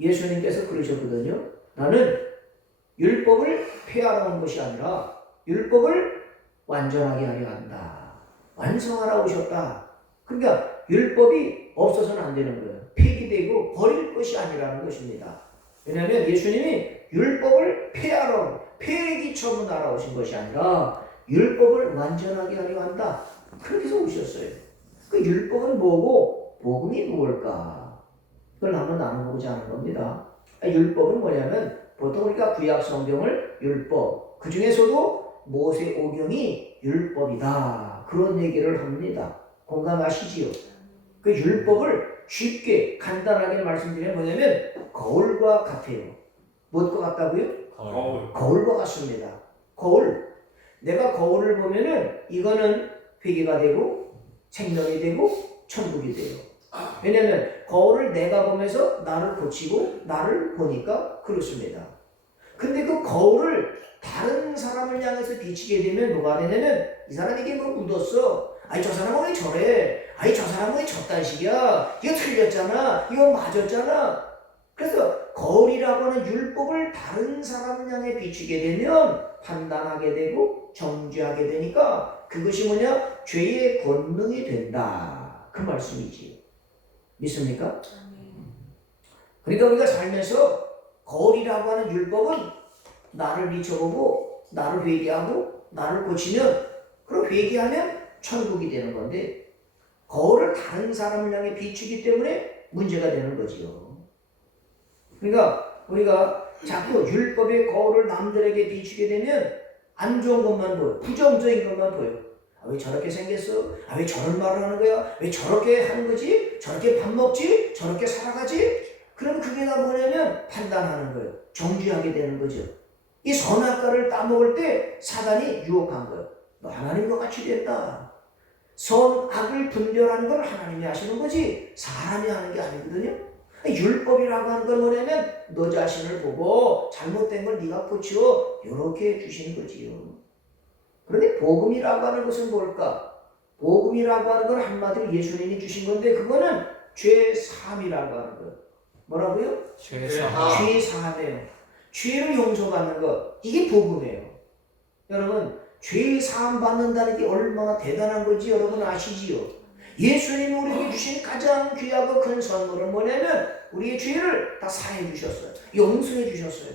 예수님께서 그러셨거든요. 나는 율법을 폐하러 온 것이 아니라 율법을 완전하게 하려 한다. 완성하러 오셨다. 그러니까 율법이 없어서는 안 되는 거예요. 폐기되고 버릴 것이 아니라는 것입니다. 왜냐하면 예수님이 율법을 폐기 처분하러 오신 것이 아니라 율법을 완전하게 하려 한다. 그렇게 해서 오셨어요. 그 율법은 뭐고 복음이 무엇일까? 그걸 한번 나눠보고자 하는 겁니다. 율법은 뭐냐면 보통 우리가 구약 성경을 율법, 그 중에서도 모세오경이 율법이다. 그런 얘기를 합니다. 공감하시지요? 그 율법을 쉽게 간단하게 말씀드리면 뭐냐면 거울과 같아요. 무엇과 같다고요? 거울과 같습니다. 거울. 내가 거울을 보면은 이거는 회개가 되고 생명이 되고 천국이 돼요. 왜냐면 거울을 내가 보면서 나를 고치고 나를 보니까 그렇습니다. 근데 그 거울을 다른 사람을 향해서 비치게 되면 뭐가 되냐면 이 사람에게 뭐 묻었어. 아니 저 사람은 왜 저래? 아니 저 사람은 왜 저딴 식이야? 이거 틀렸잖아. 이거 맞았잖아. 그래서 거울이라고 하는 율법을 다른 사람을 향해 비추게 되면 판단하게 되고 정죄하게 되니까 그것이 뭐냐? 죄의 권능이 된다. 그 말씀이지요. 믿습니까? 그러니까 우리가 살면서 거울이라고 하는 율법은 나를 비춰보고 나를 회개하고 나를 고치면 그럼 회개하면 천국이 되는 건데 거울을 다른 사람을 향해 비추기 때문에 문제가 되는 거지요. 그러니까 우리가 자꾸 율법의 거울을 남들에게 비추게 되면 안 좋은 것만 보여. 부정적인 것만 보여. 아, 왜 저렇게 생겼어? 아, 왜 저런 말을 하는 거야? 왜 저렇게 하는 거지? 저렇게 밥 먹지? 저렇게 살아가지? 그럼 그게 다 뭐냐면 판단하는 거예요. 정죄하게 되는 거죠. 이 선악과를 따먹을 때 사단이 유혹한 거예요. 너 하나님과 같이 됐다. 선악을 분별하는 걸 하나님이 하시는 거지 사람이 하는 게 아니거든요. 율법이라고 하는 건 뭐냐면 너 자신을 보고 잘못된 걸 네가 고쳐 이렇게 해주시는 거지요. 그런데 복음이라고 하는 것은 뭘까? 복음이라고 하는 건 한마디로 예수님이 주신 건데 그거는 죄사함이라고 하는 거예요. 뭐라고요? 죄사함. 죄사함이에요. 죄를 용서받는 것. 이게 복음이에요. 여러분 죄사함 받는다는 게 얼마나 대단한 건지 여러분 아시지요? 예수님이 우리에게 주신 가장 귀하고 큰 선물은 뭐냐면 우리의 죄를 다 사해 주셨어요. 용서해 주셨어요.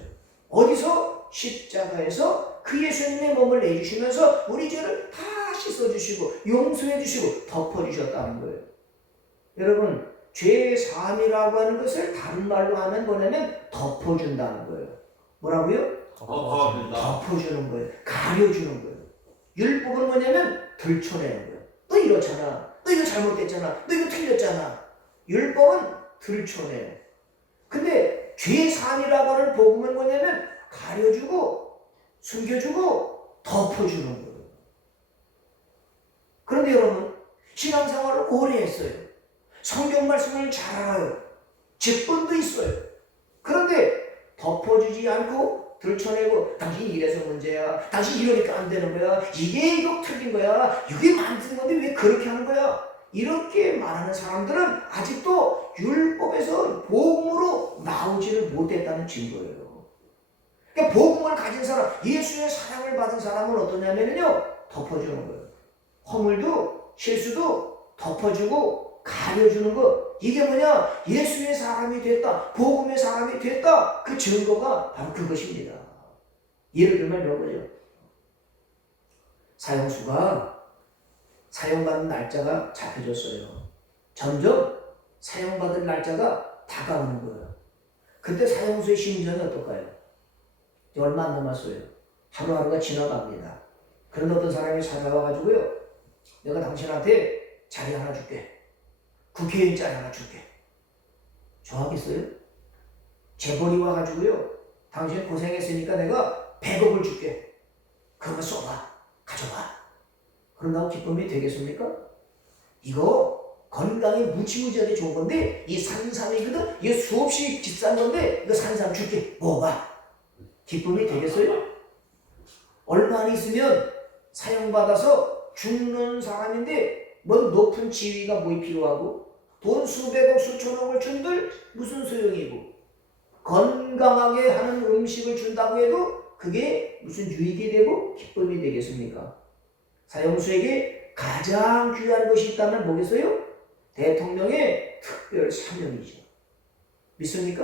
어디서? 십자가에서 그 예수님의 몸을 내주시면서 우리 죄를 다 씻어주시고 용서해 주시고 덮어주셨다는 거예요. 여러분 죄 사함이라고 하는 것을 다른 말로 하면 뭐냐면 덮어준다는 거예요. 뭐라고요? 덮어주는 거예요. 가려주는 거예요. 율법은 뭐냐면 들춰내는 거예요. 너 이렇잖아. 너 이거 잘못됐잖아. 너 이거 틀렸잖아. 율법은 들춰내요. 근데 죄 사함이라고 하는 복음은 뭐냐면 가려주고 숨겨주고 덮어주는 거예요. 그런데 여러분 신앙생활을 오래 했어요. 성경 말씀을 잘 알아요. 직분도 있어요. 그런데 덮어주지 않고 들춰내고 당신이 이래서 문제야. 당신 이러니까 안 되는 거야. 이게 틀린 거야. 이게 만든 건데 왜 그렇게 하는 거야. 이렇게 말하는 사람들은 아직도 율법에서 복음으로 나오지를 못했다는 증거예요. 그러니까 복음을 가진 사람, 예수의 사랑을 받은 사람은 어떠냐면요 덮어주는 거예요. 허물도 실수도 덮어주고 가려주는 것. 이게 뭐냐? 예수의 사람이 됐다. 복음의 사람이 됐다. 그 증거가 바로 그것입니다. 예를 들면 이런 거죠. 사형수가 사형받는 날짜가 잡혀졌어요. 점점 사형받을 날짜가 다가오는 거예요. 그때 사형수의 심정이 어떨까요? 얼마 안 남았어요. 하루하루가 지나갑니다. 그런데 어떤 사람이 찾아와가지고요. 내가 당신한테 자리 하나 줄게. 국회의원 자리 하나 줄게. 좋아하겠어요? 재벌이 와가지고요. 당신 고생했으니까 내가 100억을 줄게. 그거 써봐. 가져가. 그런다고 기쁨이 되겠습니까? 이거 건강에 무지무지하게 좋은 건데 이 산삼이거든? 이거 수없이 비싼 건데 이거 산삼 줄게. 먹어봐. 기쁨이 되겠어요? 얼마 안 있으면 사형받아서 죽는 사람인데 뭔 높은 지위가 뭐 필요하고 돈 수백억 수천억을 준들 무슨 소용이고 건강하게 하는 음식을 준다고 해도 그게 무슨 유익이 되고 기쁨이 되겠습니까? 사형수에게 가장 귀한 것이 있다면 뭐겠어요? 대통령의 특별 사명이죠. 믿습니까?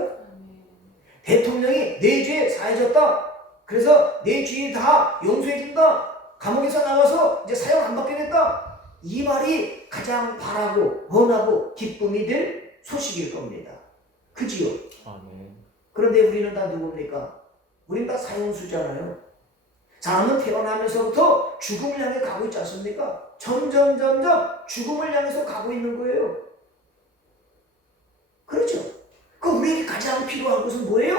대통령이 내 죄 사해졌다. 그래서 내 죄 다 용서해준다. 감옥에서 나와서 이제 사형 안 받게 됐다. 이 말이 가장 바라고 원하고 기쁨이 될 소식일 겁니다. 그지요? 그런데 우리는 다 누굽니까? 우린 다 사형수잖아요. 사람은 태어나면서부터 죽음을 향해 가고 있지 않습니까? 점점 죽음을 향해서 가고 있는 거예요. 그렇죠? 그 우리에게 가장 필요한 것은 뭐예요?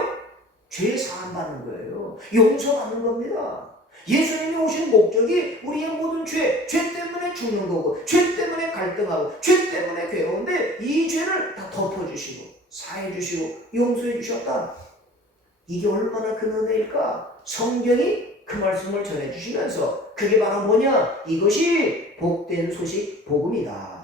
죄 사함 받는 거예요. 용서받는 겁니다. 예수님이 오신 목적이 우리의 모든 죄 때문에 죽는 거고, 죄 때문에 갈등하고, 죄 때문에 괴로운데 이 죄를 다 덮어주시고, 사해주시고, 용서해주셨다. 이게 얼마나 큰 은혜일까? 성경이 그 말씀을 전해주시면서 그게 바로 뭐냐? 이것이 복된 소식, 복음이다.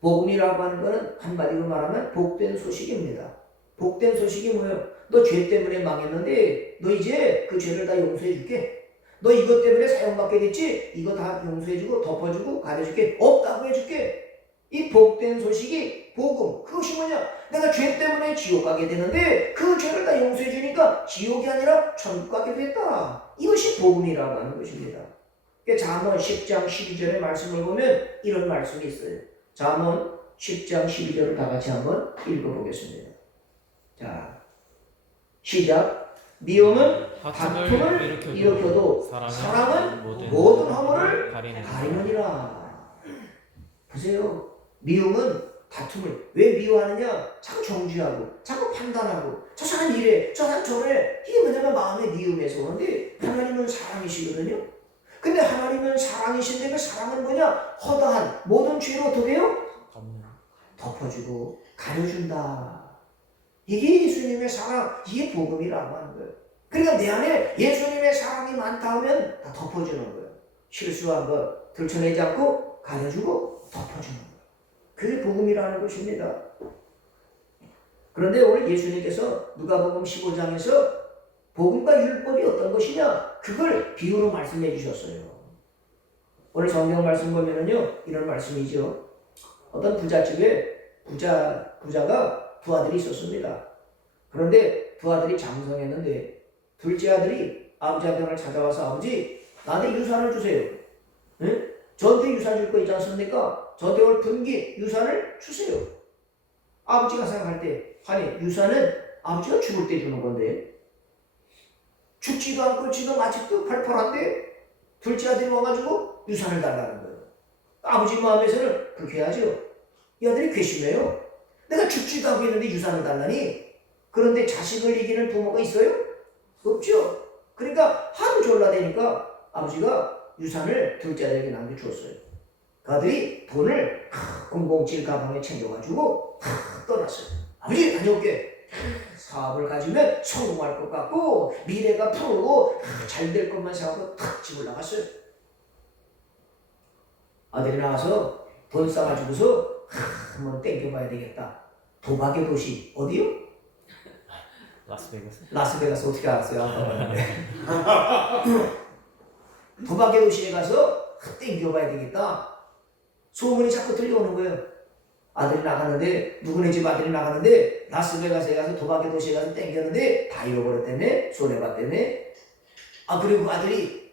복음이라고 하는 것은 한마디로 말하면 복된 소식입니다. 복된 소식이 뭐예요? 너 죄 때문에 망했는데 너 이제 그 죄를 다 용서해줄게. 너 이것 때문에 사형받게 됐지? 이거 다 용서해주고 덮어주고 가려줄게. 없다고 해줄게. 이 복된 소식이 복음. 그것이 뭐냐? 내가 죄 때문에 지옥 가게 되는데 그 죄를 다 용서해주니까 지옥이 아니라 천국 가게 됐다. 이것이 복음이라고 하는 것입니다. 잠언 10장 12절의 말씀을 보면 이런 말씀이 있어요. 잠언 10장 12절을 다 같이 한번 읽어보겠습니다. 자, 시작. 미움은 다툼을 일으켜도 사랑은 모든 허물을 가리느니라. 보세요. 미움은 다툼을 왜 미워하느냐? 자꾸 정죄하고 자꾸 판단하고 저 사람 이래 저 사람 저래. 이게 뭐냐면 마음의 미움에서 오는데 하나님은 사랑이시거든요. 근데 하나님은 사랑이신데 그 사랑은 뭐냐? 허다한 모든 죄로 어떻게 해요? 덮어주고 가려준다. 이게 예수님의 사랑, 이게 복음이라고 하는 거예요. 그러니까 내 안에 예수님의 사랑이 많다 하면 다 덮어주는 거예요. 실수한 거 들춰내지 않고 가려주고 덮어주는 거예요. 그게 복음이라는 것입니다. 그런데 오늘 예수님께서 누가복음 15장에서 복음과 율법이 어떤 것이냐? 그걸 비유로 말씀해 주셨어요. 오늘 성경 말씀 보면은요, 이런 말씀이죠. 어떤 부잣집에 부자가 두 아들이 있었습니다. 그런데 두 아들이 장성했는데 둘째 아들이 아버지 한테 찾아와서 아버지 나한테 유산을 주세요. 응? 저한테 유산 줄 거 있지 않습니까? 저한테 오늘 분기 유산을 주세요. 아버지가 생각할 때 아니 유산은 아버지가 죽을 때 주는 건데 죽지도 않고 지금 아직도 팔팔한데 둘째 아들이 와가지고 유산을 달라는 거예요. 아버지 마음에서는 불쾌하죠. 이 아들이 괘씸해요. 내가 죽지도 않고 있는데 유산을 달라니? 그런데 자식을 이기는 부모가 있어요? 없죠. 그러니까 하루 졸라대니까 아버지가 유산을 둘째 아들에게 남겨주었어요. 그 아들이 돈을 007 가방에 챙겨가지고 떠났어요. 아버지 다녀올게. 사업을 가지면 성공할 것 같고 미래가 푸르고 잘 될 것만 생각하고 탁 집을 나갔어요. 아들이 나와서 돈 싸가지고서 한번 땡겨봐야 되겠다. 도박의 도시 어디요? 라스베가스. 라스베가스 어떻게 알았어요? 도박의 도시에 가서 땡겨봐야 되겠다. 소문이 자꾸 들려오는 거예요. 아들이 나가는데 누구네 집 아들이 나가는데 라스베가스에 가서 도박의 도시에 가서 땡겼는데 다 잃어버렸다며 손해봤다며. 그리고 그 아들이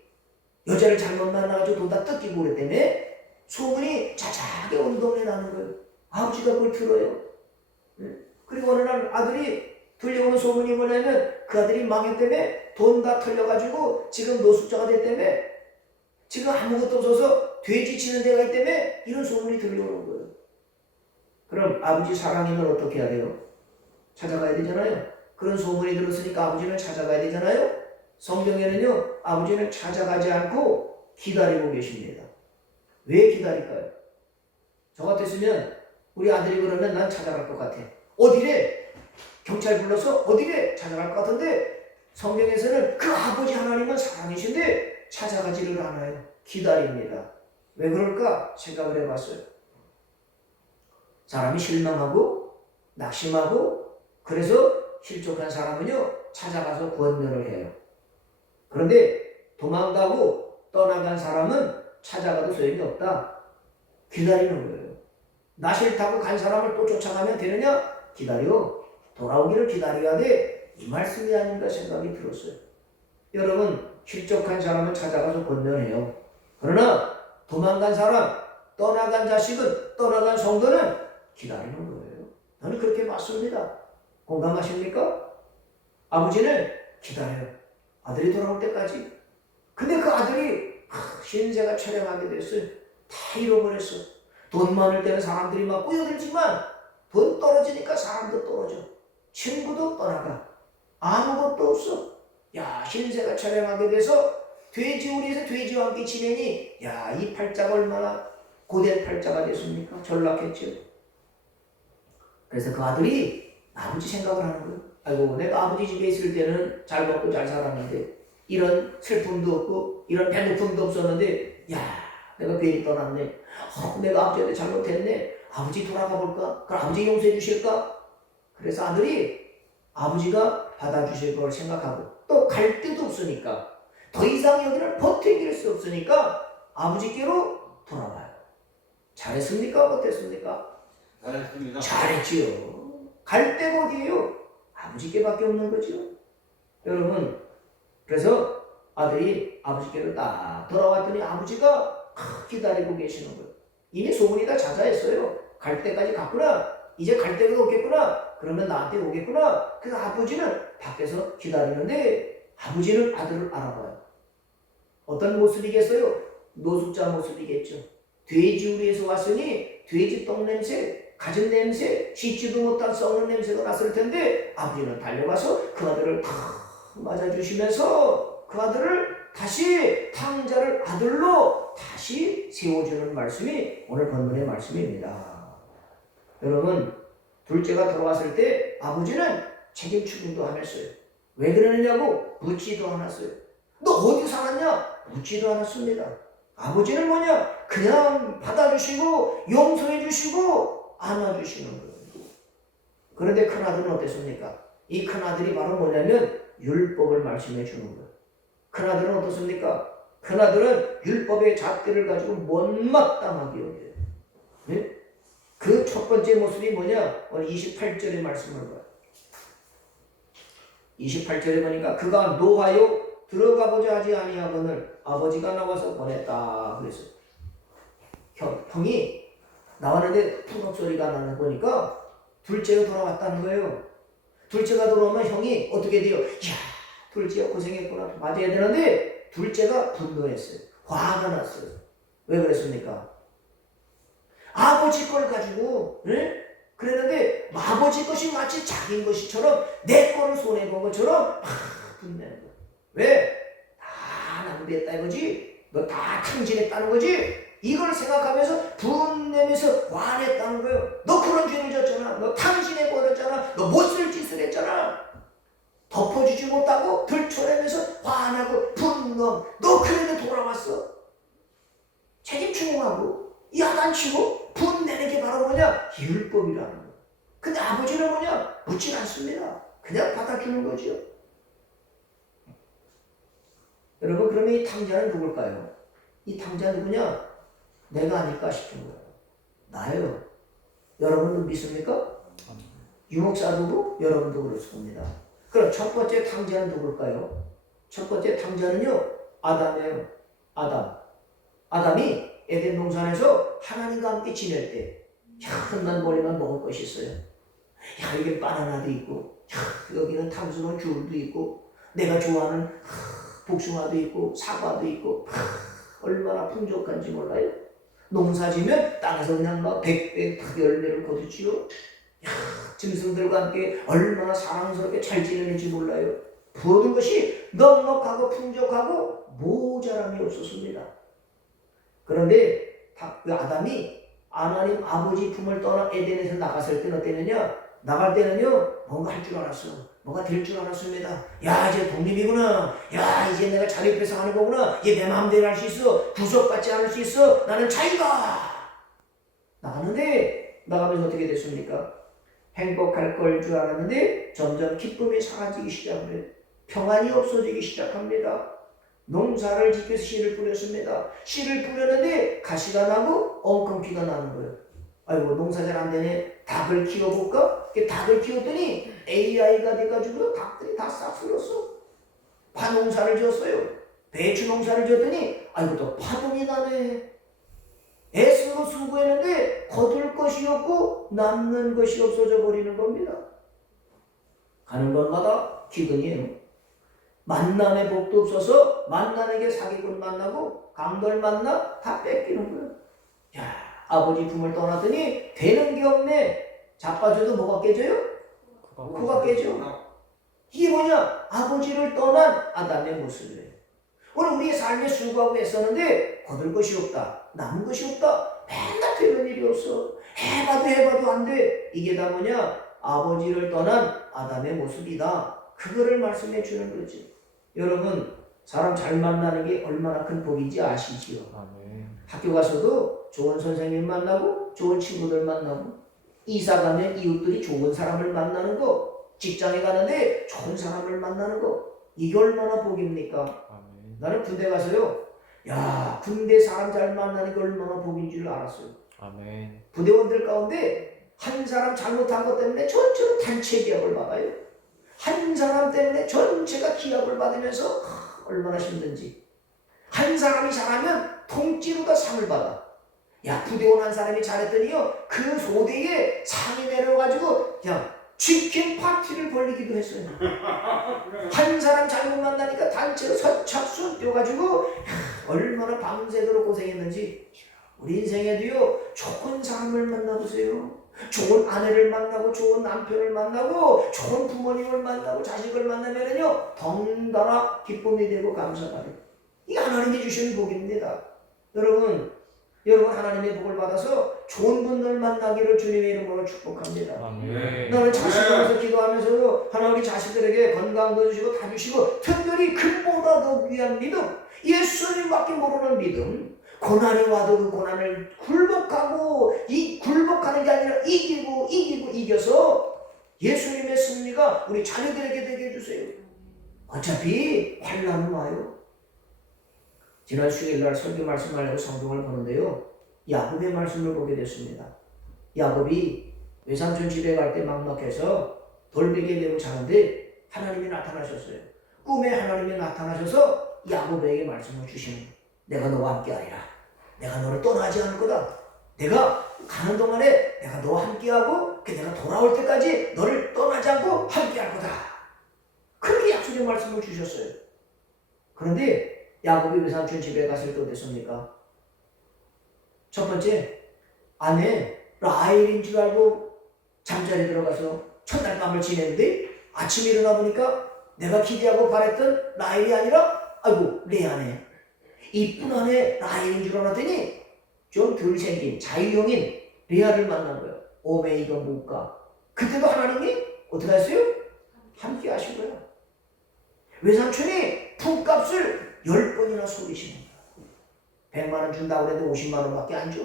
여자를 잘못 만나가지고 돈 다 뜯기고 그랬다며. 소문이 자작하게 온 동네에 나는 거예요. 아버지가 그걸 들어요. 그리고 어느 날 아들이 들려오는 소문이 뭐냐면 그 아들이 망했다며. 돈 다 털려가지고 지금 노숙자가 됐다며. 지금 아무것도 없어서 돼지 치는 데가 있다며. 이런 소문이 들려오는 거예요. 그럼 아버지 사랑이면 어떻게 해야 돼요? 찾아가야 되잖아요. 그런 소문이 들었으니까 아버지는 찾아가야 되잖아요. 성경에는요 아버지는 찾아가지 않고 기다리고 계십니다. 왜 기다릴까요? 저 같았으면 우리 아들이 그러면 난 찾아갈 것 같아. 어디래? 경찰 불러서 어디래? 찾아갈 것 같은데 성경에서는 그 아버지 하나님은 사랑이신데 찾아가지를 않아요. 기다립니다. 왜 그럴까? 생각을 해봤어요. 사람이 실망하고 낙심하고 그래서 실족한 사람은요 찾아가서 권면을 해요. 그런데 도망가고 떠나간 사람은 찾아가도 소용이 없다. 기다리는 거예요. 나 싫다고 간 사람을 또 쫓아가면 되느냐? 기다려. 돌아오기를 기다려야 돼. 이 말씀이 아닌가 생각이 들었어요. 여러분, 실족한 사람을 찾아가서 권면해요. 그러나 도망간 사람, 떠나간 자식은, 떠나간 성도는 기다리는 거예요. 저는 그렇게 봤습니다. 공감하십니까? 아버지는 기다려요. 아들이 돌아올 때까지. 근데 그 아들이 신세가 촬영하게 됐어요. 다 잃어버렸어. 돈 많을 때는 사람들이 막 꾸여들지만 돈 떨어지니까 사람도 떨어져. 친구도 떠나가. 아무것도 없어. 야, 신세가 촬영하게 돼서 돼지우리에서 돼지와 함께 지내니 야, 이 팔자가 얼마나 고된 팔자가 됐습니까? 전락했죠. 그래서 그 아들이 아버지 생각을 하는 거예요. 아이고, 내가 아버지 집에 있을 때는 잘 먹고 잘 살았는데 이런 슬픔도 없고 이런 배고픔도 없었는데 야, 내가 괜히 떠났네. 내가 아버지한테 잘못했네. 아버지 돌아가 볼까? 그럼 아버지 용서해 주실까? 그래서 아들이 아버지가 받아주실 걸 생각하고 또 갈 데도 없으니까 더 이상 여기를 버티길 수 없으니까 아버지께로 돌아와요. 잘했습니까? 못했습니까? 잘했습니다. 잘했지요. 갈 데가 어디예요? 아버지께밖에 없는 거죠. 여러분, 그래서 아들이 아버지께로 딱 돌아왔더니 아버지가 기다리고 계시는 거예요. 이미 소문이 다 자자했어요. 갈 때까지 갔구나. 이제 갈 때가 없겠구나. 그러면 나한테 오겠구나. 그래서 아버지는 밖에서 기다리는데 아버지는 아들을 알아봐요. 어떤 모습이겠어요? 노숙자 모습이겠죠. 돼지우리에서 왔으니 돼지 똥 냄새, 가진 냄새, 씻지도 못한 썩는 냄새가 났을 텐데 아버지는 달려가서 그 아들을 탁 맞아주시면서 그 아들을 다시 탕자를 아들로 다시 세워주는 말씀이 오늘 본문의 말씀입니다. 여러분, 둘째가 돌아왔을 때 아버지는 책임 추궁도 안 했어요. 왜 그러느냐고 묻지도 않았어요. 너 어디 살았냐? 묻지도 않았습니다. 아버지는 뭐냐? 그냥 받아주시고 용서해 주시고 안아주시는 거예요. 그런데 큰아들은 어땠습니까? 이 큰아들이 바로 뭐냐면 율법을 말씀해 주는 거예요. 큰아들은 어떻습니까? 큰아들은 율법의 잣대를 가지고 못마땅하게 여겨요. 네? 그 첫 번째 모습이 뭐냐? 오늘 28절의 말씀을 봐요. 28절에 보니까 그가 노하여 들어가보자 하지 아니하거늘 아버지가 나와서 보냈다 그랬어요. 형이 나왔는데 푸덕 소리가 나는 거니까 둘째가 돌아왔다는 거예요. 둘째가 돌아오면 형이 어떻게 돼요? 이야, 둘째가 고생했구나 맞아야 되는데 둘째가 분노했어요. 화가 났어요. 왜 그랬습니까? 아버지 걸 가지고 그랬는데 아버지 것이 마치 자기인 것이처럼 내 거를 손해본 것처럼 분내는 거야. 왜? 다 낭비했다 이거지? 너 다 탕진했다는 거지? 이걸 생각하면서 분내면서 화냈다는 거예요. 너 그런 죄를 졌잖아. 너 탕진해버렸잖아. 너 못쓸 짓을 했잖아. 덮어주지 못하고 들춰내면서 화나고 분노. 너 그래도 돌아왔어. 책임 추궁하고 야단치고 분내는 게 바로 뭐냐? 율법이라는 거예요. 근데 아버지는 뭐냐? 묻지 않습니다. 그냥 받아주는 거죠. 여러분, 그러면 이 탕자는 누굴까요? 이 탕자 누구냐? 내가 아닐까 싶은 거예요. 나예요. 여러분도 믿습니까? 유목사도고 여러분도 그렇습니다. 그럼 첫 번째 탕자는 누굴까요? 첫 번째 탕자는요, 아담이에요. 아담이 에덴 동산에서 하나님과 함께 지낼 때, 한 머리만 먹을 것이 있어요. 야, 이게 바나나도 있고, 야, 여기는 탐스러운 귤도 있고, 내가 좋아하는 복숭아도 있고, 사과도 있고, 얼마나 풍족한지 몰라요? 농사지면 땅에서 그냥 막 100배 열매를 거두지요. 야, 짐승들과 함께 얼마나 사랑스럽게 잘 지내는지 몰라요. 모든 것이 넉넉하고 풍족하고 모자람이 없었습니다. 그런데 그 아담이 하나님 아버지 품을 떠나 에덴에서 나갔을 때는 어땠느냐? 나갈 때는요, 뭔가 할 줄 알았어. 뭔가 될 줄 알았습니다. 야, 이제 독립이구나. 야, 이제 내가 자립해서 하는 거구나. 이제 내 마음대로 할 수 있어. 구속받지 않을 수 있어. 나는 자유다. 나갔는데 나가면서 어떻게 됐습니까? 행복할 걸 줄 알았는데 점점 기쁨이 사라지기 시작해요. 평안이 없어지기 시작합니다. 농사를 짓고서 씨를 뿌렸습니다. 씨를 뿌렸는데 가시가 나고 엉겅퀴가 나는 거예요. 아이고 농사 잘 안 되네. 닭을 키워볼까? 닭을 키웠더니 AI가 돼가지고 닭들이 다 싹 쓸었어. 파 농사를 지었어요. 배추 농사를 지었더니 아이고 또 파동이 나네. 애쓰고 수고했는데 거둘 것이 없고 남는 것이 없어져 버리는 겁니다. 가는 곳마다 기근이에요. 만남의 복도 없어서 만남에게 사기꾼 만나고 강돌 만나 다 뺏기는 거예요. 야, 아버지 품을 떠났더니 되는 게 없네. 자빠져도 뭐가 깨져요? 코가 깨져. 이게 뭐냐? 아버지를 떠난 아담의 모습이에요. 오늘 우리의 삶에 수고하고 애썼는데 거둘 것이 없다. 남은 것이 없다. 맨날 되는 일이 없어. 해봐도 안 돼. 이게 다 뭐냐? 아버지를 떠난 아담의 모습이다. 그거를 말씀해 주는 거지. 여러분, 사람 잘 만나는 게 얼마나 큰 복인지 아시지요? 아멘. 학교 가서도 좋은 선생님 만나고 좋은 친구들 만나고 이사 가면 이웃들이 좋은 사람을 만나는 거, 직장에 가는데 좋은 사람을 만나는 거, 이게 얼마나 복입니까? 아멘. 나는 군대 가서요, 야, 군대 사람 잘 만나는 게 얼마나 복인 줄 알았어요. 아멘. 부대원들 가운데 한 사람 잘못한 것 때문에 전체로 단체 기합을 받아요. 한 사람 때문에 전체가 기합을 받으면서 얼마나 힘든지. 한 사람이 잘하면 통째로 상을 받아. 야, 부대원 한 사람이 잘했더니요, 그 소대에 상이 내려가지고 그냥 치킨 파티를 벌리기도 했어요. 한 사람 잘못 만나니까 단체로 선착순 뛰어가지고 얼마나 밤새도록 고생했는지. 우리 인생에도요, 좋은 사람을 만나보세요. 좋은 아내를 만나고 좋은 남편을 만나고 좋은 부모님을 만나고 자식을 만나면은요, 덩달아 기쁨이 되고 감사가 돼요. 이게 하나님이 주시는 복입니다. 여러분 하나님의 복을 받아서 좋은 분들 만나기를 주님의 이름으로 축복합니다. 아멘. 너는 자식으로서 기도하면서도 하나님 우리 자식들에게 건강도 주시고 다 주시고 특별히 금보다 더 귀한 믿음, 예수님밖에 모르는 믿음, 고난이 와도 그 고난을 굴복하고 이 굴복하는 게 아니라 이겨서 예수님의 승리가 우리 자녀들에게 되게 해주세요. 어차피 환난은 와요. 지난 수요일날 설교 말씀하려고 성경을 보는데요, 야곱의 말씀을 보게 됐습니다. 야곱이 외삼촌 집에 갈 때 막막해서 돌베개 메고 자는데 하나님이 나타나셨어요. 꿈에 하나님이 나타나셔서 야곱에게 말씀을 주시는 거예요. 내가 너와 함께하리라. 내가 너를 떠나지 않을 거다. 내가 가는 동안에 내가 너와 함께하고 내가 돌아올 때까지 너를 떠나지 않고 함께할 거다. 그렇게 약속의 말씀을 주셨어요. 그런데 야곱이 외삼촌 집에 갔을 때 어땠습니까? 첫 번째, 아내 라헬인 줄 알고 잠자리에 들어가서 첫날 밤을 지냈는데 아침에 일어나 보니까 내가 기대하고 바랬던 라헬이 아니라 아이고 레아네. 이쁜 아내 라헬인 줄 알았더니 좀 덜 생긴 자유형인 레아를 만난 거예요. 오메 이거 뭘까? 그때도 하나님이 어떻게 했어요? 함께 하신 거예요. 외삼촌이 품값을 10번이나 속이시는 거예요. 100만 원 준다고 그랬는데 50만 원밖에 안 줘.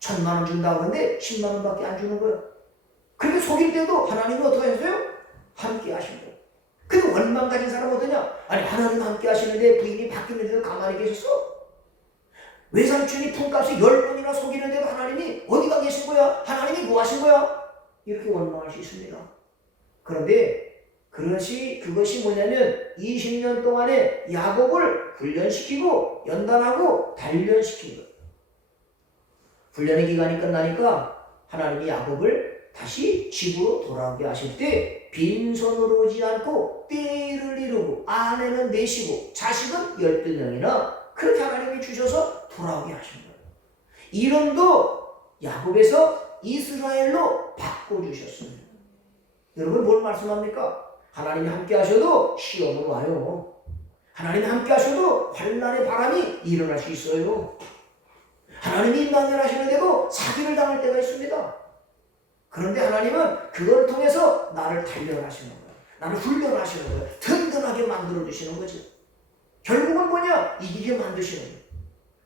1000만 원 준다고 그랬는데 10만 원밖에 안 주는 거예요. 그렇게 속일 때도 하나님이 어떻게 하셨어요? 함께 하신 거예요. 근데 원망 가진 사람은 어떠냐? 아니 하나님 함께 하시는데 부인이 바뀌는데도 가만히 계셨어? 외삼촌이 품값을 10번이나 속이는데도 하나님이 어디가 계신 거야? 하나님이 뭐 하신 거야? 이렇게 원망할 수 있습니다. 그런데 그것이 뭐냐면 20년 동안에 야곱을 훈련시키고 연단하고 단련시킨 거예요. 훈련의 기간이 끝나니까 하나님이 야곱을 다시 집으로 돌아오게 하실 때 빈손으로 오지 않고 때를 이루고 아내는 내시고 자식은 12명이나 그렇게 하나님이 주셔서 돌아오게 하신 거예요. 이름도 야곱에서 이스라엘로 바꿔주셨습니다. 여러분 뭘 말씀합니까? 하나님이 함께 하셔도 시험은 와요. 하나님이 함께 하셔도 환난의 바람이 일어날 수 있어요. 하나님이 임마누엘 하시는데도 사기를 당할 때가 있습니다. 그런데 하나님은 그걸 통해서 나를 단련하시는 거예요. 나를 훈련하시는 거예요. 든든하게 만들어주시는 거지. 결국은 뭐냐? 이기게 만드시는 거예요.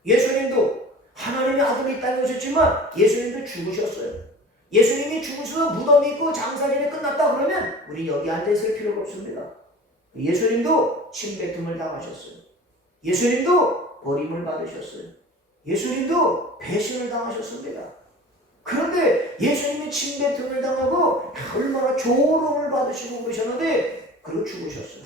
예수님도 하나님의 아들이 이 땅에 오셨지만 예수님도 죽으셨어요. 예수님이 죽으셔서 무덤이 있고 장사진이 끝났다 그러면 우리 여기 앉아있을 필요가 없습니다. 예수님도 침뱉음을 당하셨어요. 예수님도 버림을 받으셨어요. 예수님도 배신을 당하셨습니다. 그런데 예수님이 침뱉음을 당하고 얼마나 조롱을 받으시고 그러셨는데 그리고 죽으셨어요.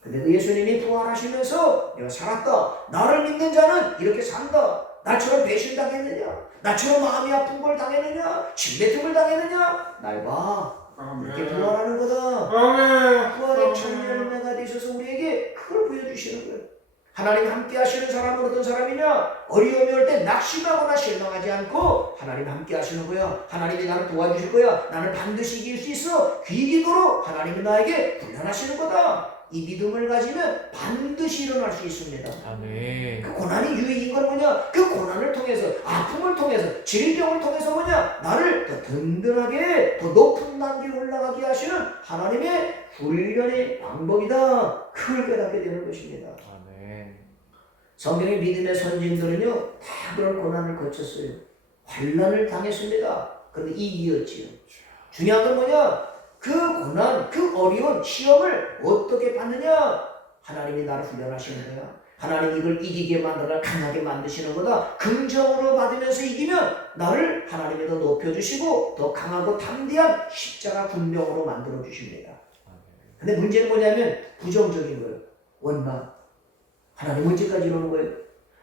근데 그 예수님이 부활하시면서 내가 살았다. 나를 믿는 자는 이렇게 산다. 나처럼 배신당했느냐? 나처럼 마음이 아픈 걸 당했느냐? 침뱉음을 당했느냐? 날 봐. 이렇게 부활하는 거다. 부활의 첫 열매가 되셔서 우리에게 그걸 보여주시는 거예요. 하나님 함께 하시는 사람은 어떤 사람이냐? 어려움이 올 때 낙심하거나 실망하지 않고 하나님 함께 하시는 거야. 하나님이 나를 도와주실 거야. 나는 반드시 이길 수 있어. 귀기도록 하나님이 나에게 훈련하시는 거다. 이 믿음을 가지면 반드시 일어날 수 있습니다. 아멘. 그 고난이 유익인 건 뭐냐? 그 고난을 통해서, 아픔을 통해서, 질병을 통해서 뭐냐? 나를 더 든든하게, 더 높은 단계에 올라가게 하시는 하나님의 훈련의 방법이다. 그걸 깨닫게 되는 것입니다. 아멘. 성경의 믿음의 선진들은요, 다 그런 고난을 거쳤어요. 환난을 당했습니다. 그런데 이기었지요. 중요한 건 뭐냐? 그 고난, 그 어려운 시험을 어떻게 받느냐? 하나님이 나를 훈련하시는 거야. 하나님 이걸 이기게 만들어 강하게 만드시는 거다. 긍정으로 받으면서 이기면 나를 하나님이 더 높여주시고 더 강하고 담대한 십자가 군병으로 만들어 주십니다. 근데 문제는 뭐냐면 부정적인 거예요. 원망. 하나님 언제까지 이러는 거예요?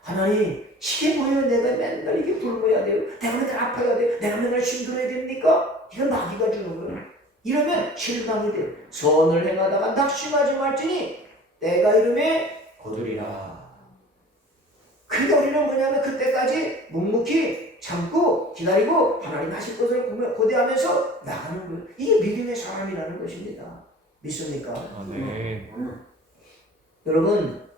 하나님 이게 뭐예요? 내가 맨날 이게 굶어야 돼요? 내가 맨날 아파야 돼요? 내가 맨날 힘들어야 됩니까? 이건 마귀가 주는 거예요. 이러면 실망이 돼요. 선을 행하다가 낙심하지 말지니 때가 이름에 거두리라. 그러니까 우리는 뭐냐면 그때까지 묵묵히 참고 기다리고 하나님 하실 것을 고대하면서 나가는 거예요. 이게 믿음의 사람이라는 것입니다. 믿습니까? 아멘. 여러분,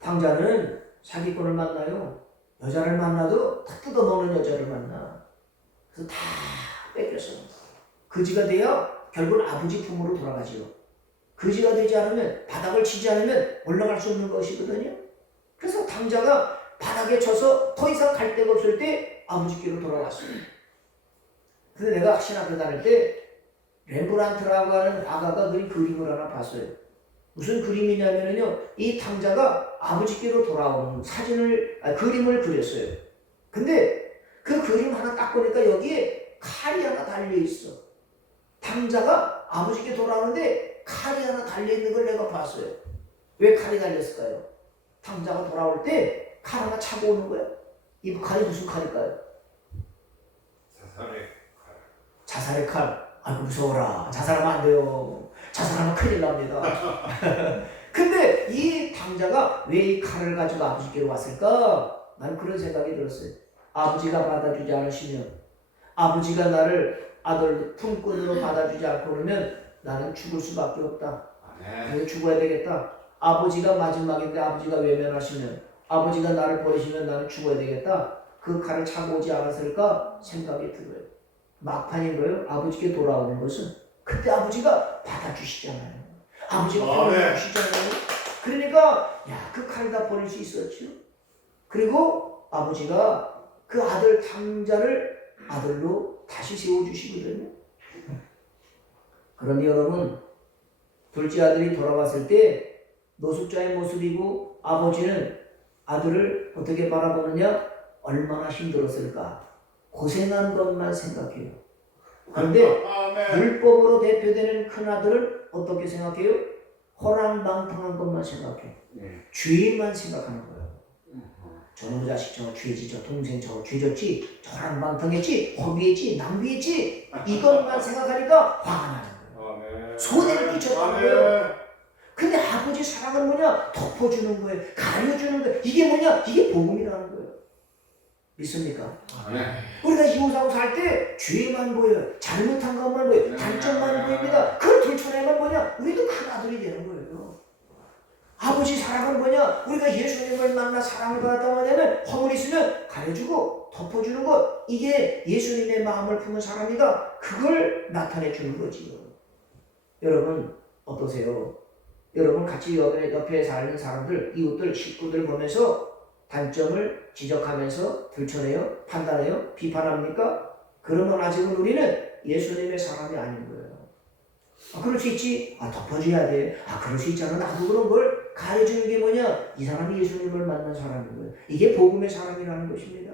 탕자는 사기꾼을 만나요. 여자를 만나도 다 뜯어먹는 여자를 만나. 그래서 다 뺏겼어요. 거지가 되어 결국은 아버지 품으로 돌아가지요. 거지가 되지 않으면, 바닥을 치지 않으면 올라갈 수 없는 것이거든요. 그래서 탕자가 바닥에 쳐서 더 이상 갈 데가 없을 때 아버지께로 돌아왔어요. 근데 내가 신학교 다닐 때 렘브란트라고 하는 화가가 그린 그림을 하나 봤어요. 무슨 그림이냐면요, 이 탕자가 아버지께로 돌아오는 그림을 그렸어요. 근데 그 그림 하나 딱 보니까 여기에 칼이 하나 달려 있어. 탕자가 아버지께 돌아오는데 칼이 하나 달려있는 걸 내가 봤어요. 왜 칼이 달렸을까요? 탕자가 돌아올 때 칼 하나 차고 오는 거야. 이 칼이 무슨 칼일까요? 자살의 칼. 자살의 칼. 아이고 무서워라. 자살하면 안 돼요. 자살하면 큰일 납니다. 근데 이 탕자가 왜 이 칼을 가지고 아버지께로 왔을까? 나는 그런 생각이 들었어요. 아버지가 받아주지 않으시면, 아버지가 나를 아들 품꾼으로 받아주지 않고 그러면 나는 죽을 수밖에 없다. 그래서 죽어야 되겠다. 아버지가 마지막인데 아버지가 외면하시면, 아버지가 나를 버리시면 나는 죽어야 되겠다. 그 칼을 차고 오지 않았을까 생각이 들어요. 막판인 거예요. 아버지께 돌아오는 것은 그때 아버지가 받아주시잖아요. 아버지가 받아주시잖아요. 그러니까 그 칼 다 버릴 수 있었죠. 그리고 아버지가 그 아들 탕자를 아들로 다시 세워주시거든요. 그런데 여러분, 둘째 아들이 돌아왔을 때 노숙자의 모습이고 아버지는 아들을 어떻게 바라보느냐? 얼마나 힘들었을까? 고생한 것만 생각해요. 그런데 율법으로 대표되는 큰아들은 어떻게 생각해요? 호랑방탕한 것만 생각해. 죄만 생각하는 거예요. 저놈의 자식 저거 죄지, 저 동생 저거 죄졌지, 저랑 방탕했지, 허비했지, 낭비했지, 이것만 생각하니까 화가 나는 거예요. 손해를 끼쳤다는 거예요. 근데 아버지 사랑은 뭐냐? 덮어주는 거예요. 가려주는 거예요. 이게 뭐냐? 이게 복음이라는 거예요. 믿습니까? 우리가 이웃하고 살 때 죄만 보여요. 잘못한 것만 보여요. 단점만 보입니다. 그걸 들춰내면 뭐냐? 우리도 큰 아들이 되는 거예요. 아버지 사랑은 뭐냐? 우리가 예수님을 만나 사랑을 받았다고 하냐면 허물 있으면 가려주고 덮어주는 것, 이게 예수님의 마음을 품은 사람이다. 그걸 나타내 주는 거지요. 여러분 어떠세요? 여러분 같이 옆에 사는 사람들, 이웃들, 식구들 보면서 단점을 지적하면서 들춰내요? 판단해요? 비판합니까? 그러면 아직은 우리는 예수님의 사람이 아닌 거예요. 그럴 수 있지. 덮어줘야 돼. 그럴 수 있잖아. 나도 그런 걸 가해주는 게 뭐냐? 이 사람이 예수님을 만난 사람인 거예요. 이게 복음의 사람이라는 것입니다.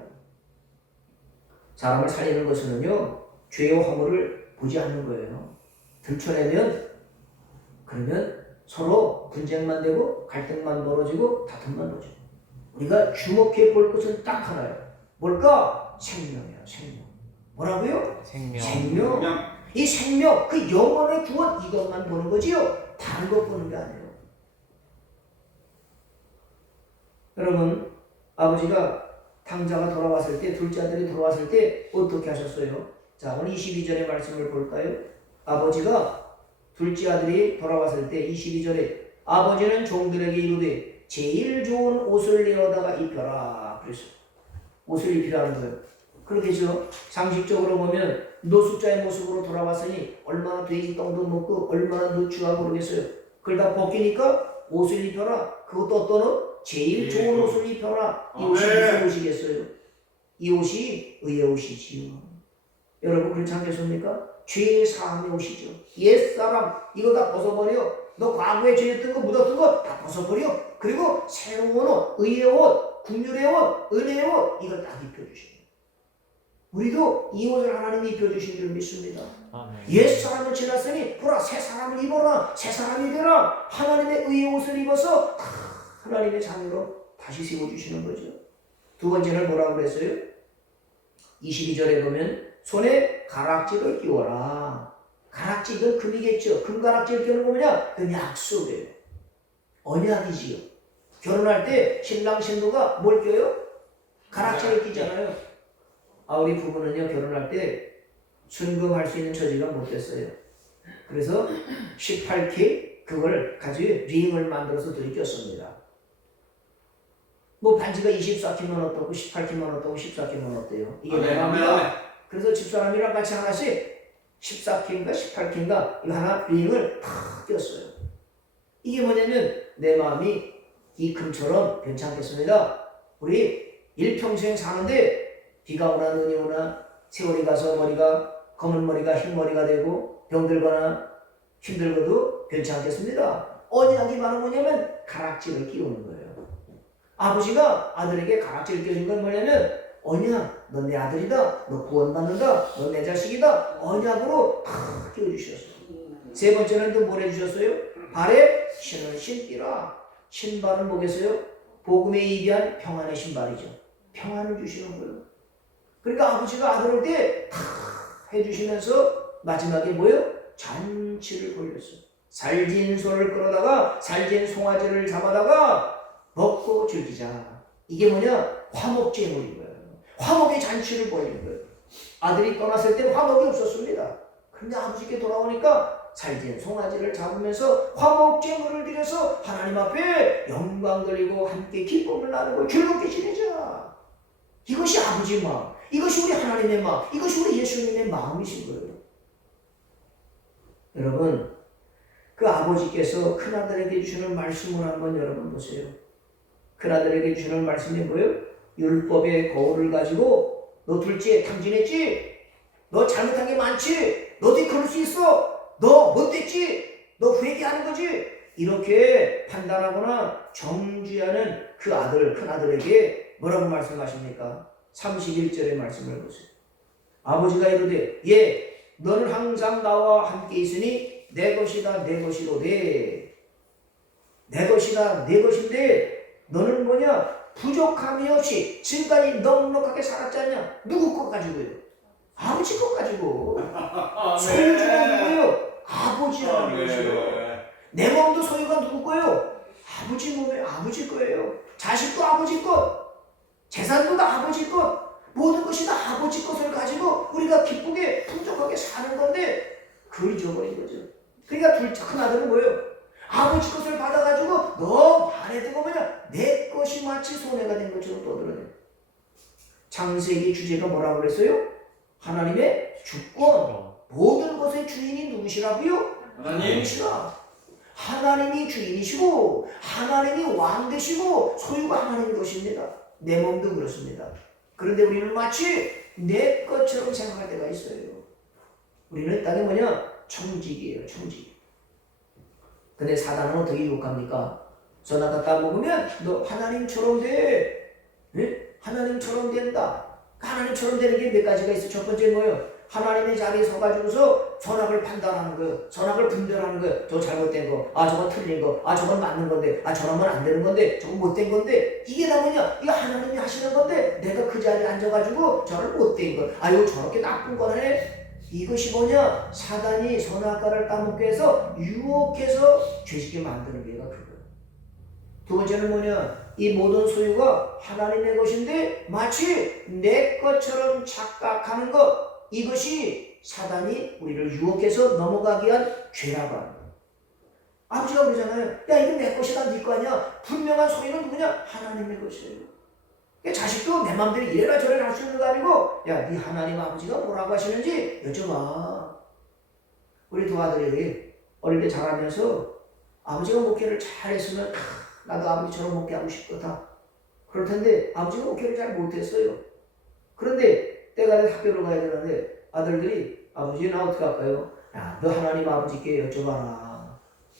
사람을 살리는 것은요, 죄와 허물을 보지 않는 거예요. 들춰내면, 그러면 서로 분쟁만 되고, 갈등만 벌어지고, 다툼만 벌어지고. 우리가 주목해 볼 것은 딱 하나예요. 뭘까? 생명이에요, 생명. 뭐라고요? 생명. 생명. 이 생명, 그 영혼의 구원, 이것만 보는 거지요. 다른 것 보는 게 아니에요. 여러분, 아버지가 탕자가 돌아왔을 때, 둘째 아들이 돌아왔을 때 어떻게 하셨어요? 자, 오늘 22절의 말씀을 볼까요? 아버지가 둘째 아들이 돌아왔을 때 22절에 아버지는 종들에게 이르되 제일 좋은 옷을 내어다가 입혀라. 그랬어요. 옷을 입히라는 거예요. 그러겠죠. 상식적으로 보면 노숙자의 모습으로 돌아왔으니 얼마나 돼지 똥도 먹고 얼마나 누추하고 그러겠어요. 그러다 벗기니까 옷을 입혀라. 그것도 어떤 옷? 제일 좋은 옷을 입혀라. 이 옷이 무슨 옷이겠어요? 이 옷이 의의 옷이지요. 여러분 그렇지 않겠습니까? 죄의 사함의 옷이죠. 옛사람 이거 다 벗어버려. 너 과거에 죄였던 거 묻었던 거 다 벗어버려. 그리고 새로운 옷, 의의 옷, 긍휼의 옷, 은혜의 옷 이걸 다 입혀주시는 우리도 이 옷을 하나님이 입혀주신 줄 믿습니다. 옛사람은 지났으니 보라 새 사람을 입어라. 새 사람이 되라. 하나님의 의의 옷을 입어서 하나님의 자녀로 다시 세워주시는 거죠. 두 번째는 뭐라고 그랬어요? 22절에 보면 손에 가락지를 끼워라. 가락지 이건 금이겠죠. 금가락지를 끼우는 거 뭐냐? 그 약속이에요. 언약이지요. 결혼할 때 신랑 신부가 뭘 껴요? 가락지를 끼잖아요. 우리 부부는요 결혼할 때 순금할 수 있는 처지가 못 됐어요. 그래서 18K 그걸 가지고 링을 만들어서 들이꼈습니다. 뭐 반지가 24K만 어떻고 18K만 어떻고 14K만 어때요. 이게 내가 그래서 집사람이랑 같이 하나씩 14K인가 18K인가 이거 하나 링을 탁 꼈어요. 이게 뭐냐면 내 마음이 이 금처럼 괜찮겠습니다. 우리 일평생 사는데 비가 오나 눈이 오나 세월이 가서 머리가 검은 머리가 흰 머리가 되고 병들거나 힘들고도 괜찮겠습니다. 언약이 바로 뭐냐면 가락지를 끼우는 거예요. 아버지가 아들에게 가락지를 끼워준 건 뭐냐면 언약, 넌 내 아들이다, 너 구원받는다, 넌 내 자식이다, 언약으로 다 끼워주셨어요. 세 번째는 또 뭘 해주셨어요? 발에 신을 신기라. 신발은 뭐겠어요? 복음에 이비한 평안의 신발이죠. 평안을 주시는 거예요. 그러니까 아버지가 아들 올 때 다 해주시면서 마지막에 뭐예요? 잔치를 벌렸어요. 살진 소를 끌어다가 살진 송아지를 잡아다가 먹고 즐기자. 이게 뭐냐? 화목제물인 거예요. 화목의 잔치를 벌린 거예요. 아들이 떠났을 때 화목이 없었습니다. 그런데 아버지께 돌아오니까 살진 송아지를 잡으면서 화목제물을 드려서 하나님 앞에 영광 돌리고 함께 기쁨을 나누고 즐겁게 지내자. 이것이 아버지 마음, 이것이 우리 하나님의 마음, 이것이 우리 예수님의 마음이신 거예요. 여러분, 그 아버지께서 큰아들에게 주시는 말씀을 한번 여러분 보세요. 큰아들에게 주시는 말씀이 뭐예요? 율법의 거울을 가지고 너 둘째 탕진했지? 너 잘못한 게 많지? 너도 그럴 수 있어? 너 못됐지? 너 회개하는 거지? 이렇게 판단하거나 정죄하는 그 아들, 큰아들에게 뭐라고 말씀하십니까? 31절의 말씀을 보세요. 아버지가 이르되 너는 항상 나와 함께 있으니 내 것이다 내 것이로되 내 것이다 내 것인데 너는 뭐냐? 부족함이 없이 지금까지 넉넉하게 살았지 않냐? 누구 것 가지고요? 아버지 것 가지고. 소유주가 누구예요? 아버지라는 것이요. 내 몸도 소유가 누구 거예요? 아버지 몸에 아버지 거예요. 자식도 아버지 것, 재산도 다 아버지 것, 모든 것이 다 아버지 것을 가지고 우리가 기쁘게 풍족하게 사는 건데 그걸 잊어버린 거죠. 그러니까 둘째 큰 아들은 뭐예요? 아버지 것을 받아가지고 너 반해든 거 뭐냐? 내 것이 마치 손해가 된 것처럼 떠들어대요. 창세기 주제가 뭐라고 그랬어요? 하나님의 주권. 모든 것의 주인이 누구시라고요? 하나님이시라. 하나님이 주인이시고 하나님이 왕 되시고 소유가 하나님의 것입니다. 내 몸도 그렇습니다. 그런데 우리는 마치 내 것처럼 생각할 때가 있어요. 우리는 이 땅에 뭐냐? 청직이에요. 청직. 근데 사단은 어떻게 유혹합니까? 선악과 따먹으면 너 하나님처럼 돼. 네? 하나님처럼 된다. 하나님처럼 되는 게 몇 가지가 있어. 첫 번째 뭐예요? 하나님의 자리에 서가지고서 선악을 판단하는 거예요. 선악을 분별하는 거예요. 저 잘못된 거, 아 저건 틀린 거, 아 저건 맞는 건데, 아 저러면 안 되는 건데, 저건 못된 건데, 이게 다 뭐냐? 이거 하나님이 하시는 건데 내가 그 자리에 앉아가지고 저를 못된 거, 아 이거 저렇게 나쁜 거네. 이것이 뭐냐? 사단이 선악과를 따먹게 해서 유혹해서 죄짓게 만드는 게가 그거예요. 두 번째는 뭐냐? 이 모든 소유가 하나님의 것인데 마치 내 것처럼 착각하는 것, 이것이 사단이 우리를 유혹해서 넘어가게 한 죄라고 하는 거예요. 아버지가 그러잖아요. 야 이건 내 것이다, 네 거 아니야. 분명한 소유는 누구냐? 하나님의 것이에요. 자식도 내 맘대로 이래라 저래라 할 수 있는 거 아니고, 야 네 하나님 아버지가 뭐라고 하시는지 여쭤봐. 우리 두 아들이 어릴 때 자라면서 아버지가 목회를 잘했으면 나도 아버지처럼 목회하고 싶거든. 그럴 텐데 아버지가 목회를 잘 못했어요. 그런데 때가 돼서 학교를 가야 되는데 아들들이 아버지 나 어떻게 할까요? 야, 너 하나님 아버지께 여쭤봐라.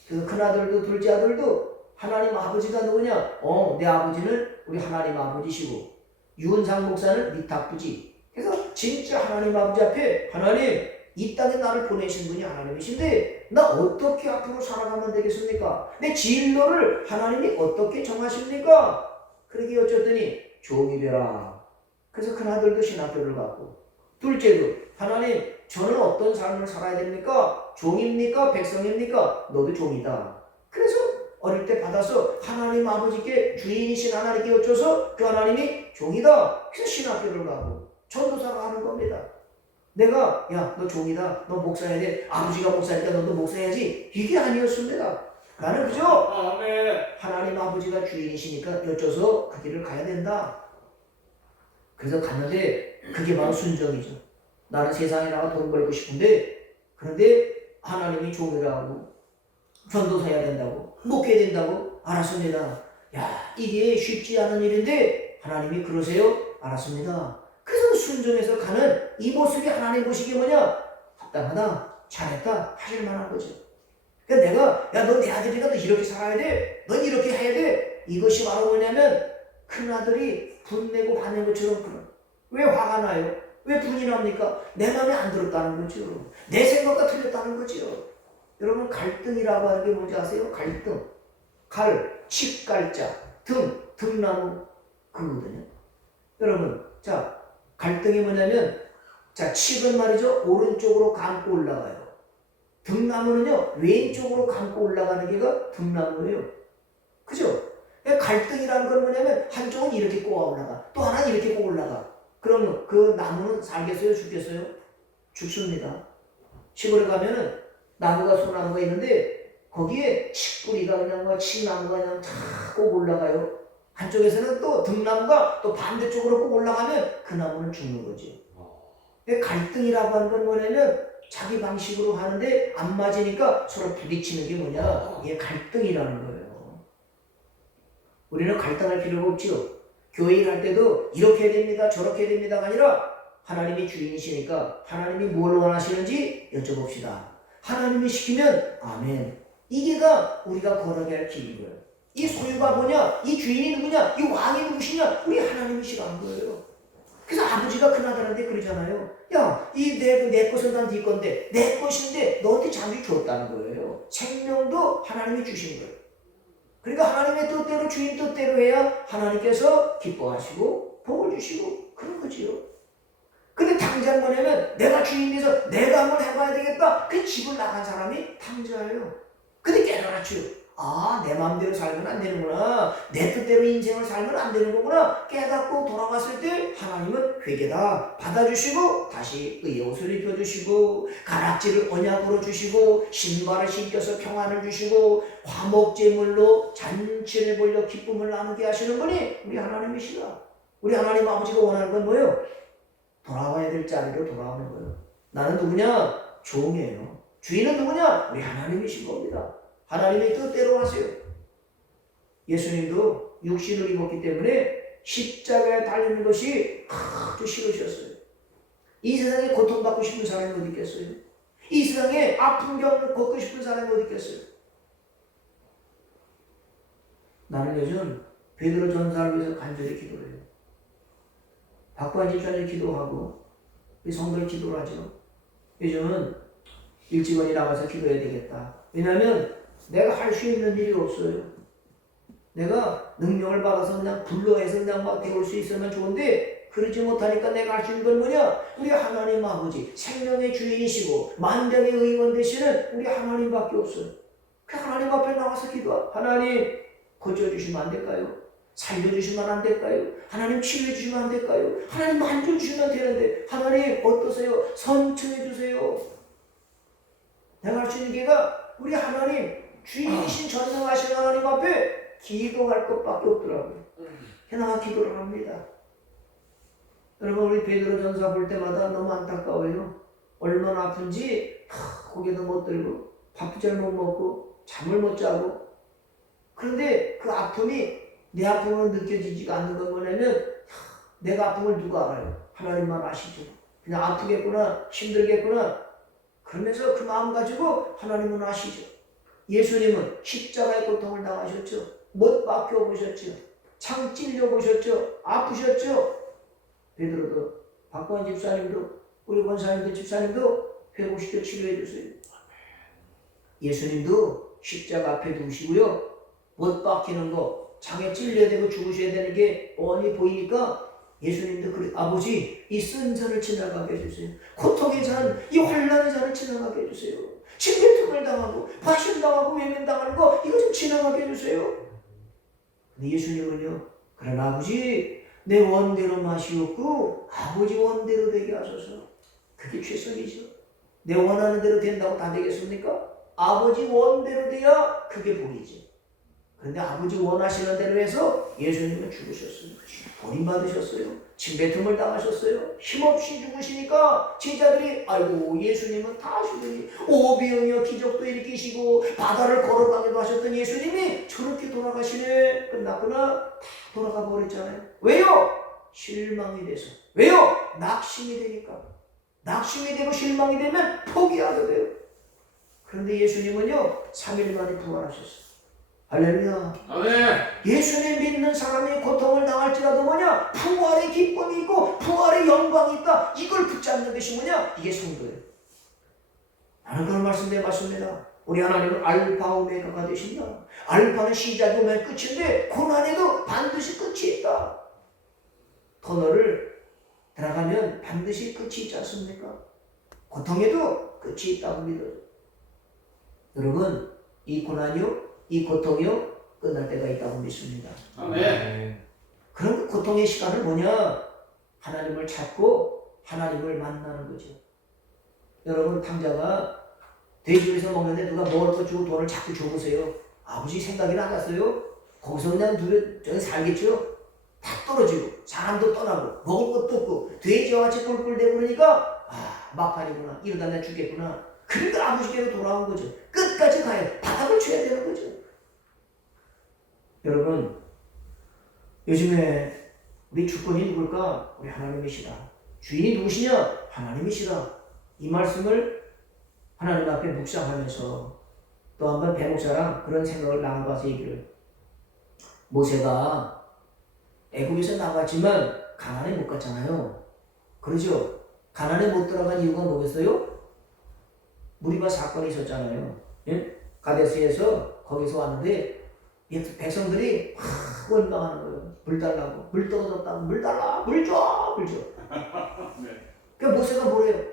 그래서 큰아들도 둘째 아들도 하나님 아버지가 누구냐? 내 아버지는 우리 하나님 아버지시고 유은상 목사는 니탁부지. 그래서 진짜 하나님 아버지 앞에 하나님 이 땅에 나를 보내신 분이 하나님이신데 나 어떻게 앞으로 살아가면 되겠습니까? 내 진로를 하나님이 어떻게 정하십니까? 그렇게 여쭸더니 종이 되라. 그래서 큰아들도 신학교를 갔고 둘째도 하나님 저는 어떤 삶을 살아야 됩니까? 종입니까? 백성입니까? 너도 종이다. 그래서 어릴 때 받아서 하나님 아버지께 주인이신 하나님께 여쭤서 그 하나님이 종이다. 그래서 신학교를 가고 전도사가 하는 겁니다. 내가 야 너 종이다. 너 목사해야 돼. 아버지가 목사니까 너도 목사해야지. 이게 아니었습니다. 나는 그저 아멘. 하나님 아버지가 주인이시니까 여쭤서 그 길을 가야 된다. 그래서 갔는데 그게 바로 순정이죠. 나는 세상에 나가 돈 벌고 싶은데 그런데 하나님이 종이라고 전도사해야 된다고 목회해야 된다고 알았습니다. 야 이게 쉽지 않은 일인데 하나님이 그러세요? 알았습니다. 그래서 순종해서 가는 이 모습이 하나님 보시기에 뭐냐? 합당하다, 잘했다 하실 만한 거죠. 그러니까 내가 야 너 내 아들이니까 너 이렇게 살아야 돼, 넌 이렇게 해야 돼. 이것이 바로 뭐냐면 큰 아들이 분내고 받는 것처럼 그런. 왜 화가 나요? 왜 분이 납니까? 내 마음에 안 들었다는 거죠. 내 생각과 틀렸다는 거죠. 여러분 갈등이라고 하는 게 뭔지 아세요? 갈등. 갈, 칡갈자, 등나무 그거거든요. 여러분 자 갈등이 뭐냐면 자 칡은 말이죠 오른쪽으로 감고 올라가요. 등나무는요 왼쪽으로 감고 올라가는 게가 등나무예요. 그죠? 갈등이라는 건 뭐냐면 한쪽은 이렇게 꼬아 올라가 또 하나는 이렇게 꼬아 올라가. 그러면 그 나무는 살겠어요? 죽겠어요? 죽습니다. 시골에 가면은 나무가 소나무가 있는데 거기에 칡뿌리가 그냥 뭐 칡나무가 그냥 다 꼭 올라가요. 한쪽에서는 또 등나무가 또 반대쪽으로 꼭 올라가면 그 나무는 죽는 거죠. 갈등이라고 하는 건 뭐냐면 자기 방식으로 하는데 안 맞으니까 서로 부딪히는 게 뭐냐? 이게 갈등이라는 거예요. 우리는 갈등할 필요가 없죠. 교회 일할 때도 이렇게 해야 됩니다, 저렇게 해야 됩니다가 아니라 하나님이 주인이시니까 하나님이 뭘 원하시는지 여쭤봅시다. 하나님이 시키면 아멘. 이게 다 우리가 걸어가야 할 길인 거예요. 이 소유가 뭐냐? 이 주인이 누구냐? 이 왕이 누구시냐? 우리 하나님이시라는 거예요. 그래서 아버지가 큰아들한테 그러잖아요. 야, 이 내 것은 난 네 건데 내 것인데 너한테 잠시 줬다는 거예요. 생명도 하나님이 주신 거예요. 그러니까 하나님의 뜻대로 주인 뜻대로 해야 하나님께서 기뻐하시고 복을 주시고 그런 거지요. 근데 당장 뭐냐면 내가 주인 돼서 내가 한번 해봐야 되겠다. 그 집을 나간 사람이 탕자예요. 근데 깨달았죠. 아, 내 마음대로 살면 안 되는구나. 내 뜻대로 인생을 살면 안 되는 거구나. 깨닫고 돌아갔을 때 하나님은 회개다 받아주시고 다시 의의 옷을 입혀주시고 가락지를 언약으로 주시고 신발을 신겨서 평안을 주시고 화목제물로 잔치를 벌려 기쁨을 나누게 하시는 분이 우리 하나님이시다. 우리 하나님 아버지가 원하는 건 뭐예요? 돌아와야 될 자리로 돌아오는 거예요. 나는 누구냐? 종이에요. 주인은 누구냐? 우리 하나님이신 겁니다. 하나님의 뜻대로 하세요. 예수님도 육신을 입었기 때문에 십자가에 달리는 것이 아주 싫으셨어요. 이 세상에 고통받고 싶은 사람이 어디 있겠어요? 이 세상에 아픈 경험을 겪고 싶은 사람이 어디 있겠어요? 나는 요즘 베드로 전사를 위해서 간절히 기도를 해요. 박관 집사님 기도하고 우리 성도를 기도를 하죠. 요즘은 일찍이 나가서 기도해야 되겠다. 왜냐하면 내가 할 수 있는 일이 없어요. 내가 능력을 받아서 그냥 불러해서 그냥 막 배울 수 있으면 좋은데 그러지 못하니까 내가 할 수 있는 건 뭐냐? 우리 하나님 아버지 생명의 주인이시고 만병의 의원 되시는 우리 하나님밖에 없어요. 그 하나님 앞에 나가서 기도하. 하나님 고쳐주시면 안 될까요? 살려주시면 안 될까요? 하나님 치료해주시면 안 될까요? 하나님 만져주시면 되는데 하나님 어떠세요? 선처해주세요. 내가 할 수 있는 게가 우리 하나님 주인이신 전능하신 하나님 앞에 기도할 것밖에 없더라고요. 그냥 기도를 합니다. 여러분 우리 베드로 전사 볼 때마다 너무 안타까워요. 얼마나 아픈지 고개도 못 들고 밥도 잘 못 먹고 잠을 못 자고. 그런데 그 아픔이 내 아픔으로 느껴지지가 않는 건 뭐냐면 내가 아픔을 누가 알아요? 하나님만 아시죠. 그냥 아프겠구나 힘들겠구나 그러면서 그 마음 가지고 하나님은 아시죠. 예수님은 십자가의 고통을 당하셨죠. 못 박혀 보셨죠. 창 찔려 보셨죠. 아프셨죠. 베드로도 박관 집사님도 우리 권사님도 집사님도 회복시켜 치료해 주세요. 예수님도 십자가 앞에 두시고요. 못 박히는 거 창에 찔려야 되고 죽으셔야 되는 게 뻔히 보이니까 예수님도 그래 아버지 이 쓴 잔을 지나가게 해주세요. 고통의 잔, 이 환난의 잔을 지나가게 해주세요. 침뱉음을 당하고 발신당하고 외면당하는 거 이거 좀 지나가게 해주세요. 근데 예수님은요 그러나 아버지 내 원대로 마시옵고 아버지 원대로 되게 하소서. 그게 최선이죠. 내 원하는 대로 된다고 다 되겠습니까? 아버지 원대로 돼야 그게 복이죠. 그런데 아버지 원하시는 대로 해서 예수님은 죽으셨어요. 버림받으셨어요. 침뱉음을 당하셨어요. 힘없이 죽으시니까 제자들이 아이고 예수님은 다 하시더니 오병이어 기적도 일으키시고 바다를 걸어가기도 하셨던 예수님이 저렇게 돌아가시네. 끝났구나. 다 돌아가 버렸잖아요. 왜요? 실망이 돼서. 왜요? 낙심이 되니까. 낙심이 되고 실망이 되면 포기하게 돼요. 그런데 예수님은요 3일 만에 부활하셨어요. 할렐루야. 아멘. 예수님 믿는 사람이 고통을 당할지라도 뭐냐? 부활의 기쁨이 있고 부활의 영광이 있다. 이걸 붙잡는 것이 뭐냐? 이게 성도예요. 나는 그런 말씀 드려봤습니다. 우리 하나님은 알파 오메가가 되신다. 알파는 시작이 오면 끝인데 고난에도 반드시 끝이 있다. 터널을 들어가면 반드시 끝이 있지 않습니까? 고통에도 끝이 있다고 믿어요. 여러분 이 고난이요 이 고통이요 끝날 때가 있다고 믿습니다. 아멘. 그런 그 고통의 시간은 뭐냐? 하나님을 찾고 하나님을 만나는 거죠. 여러분 탕자가 돼지에서 먹는데 누가 먹을 거 주고 돈을 자꾸 줘보세요. 아버지 생각이 나갔어요? 거기서 그냥 저기 살겠죠? 다 떨어지고 사람도 떠나고 먹을 것도 없고 돼지와 같이 꿀꿀대고 그러니까 막판이구나 이러다 내가 죽겠구나. 그러니까 아버지께로 돌아온 거죠. 끝까지 가야 바닥을 쳐야 되는 거죠. 여러분 요즘에 우리 주권이 누굴까? 우리 하나님이시다. 주인이 누구시냐? 하나님이시다. 이 말씀을 하나님 앞에 묵상하면서 또 한번 배목사랑 그런 생각을 나눠봐서 얘기를. 모세가 애굽에서 나갔지만 가나안에 못 갔잖아요. 그러죠? 가나안에 못 들어간 이유가 뭐겠어요? 무리바 사건이 있었잖아요. 예? 가데스에서 거기서 왔는데 백성들이 막 원망하는 거예요. 물 달라고. 물 떨어졌다고. 물 달라. 물 줘. 물 줘. 그러니까 모세가 뭐래요?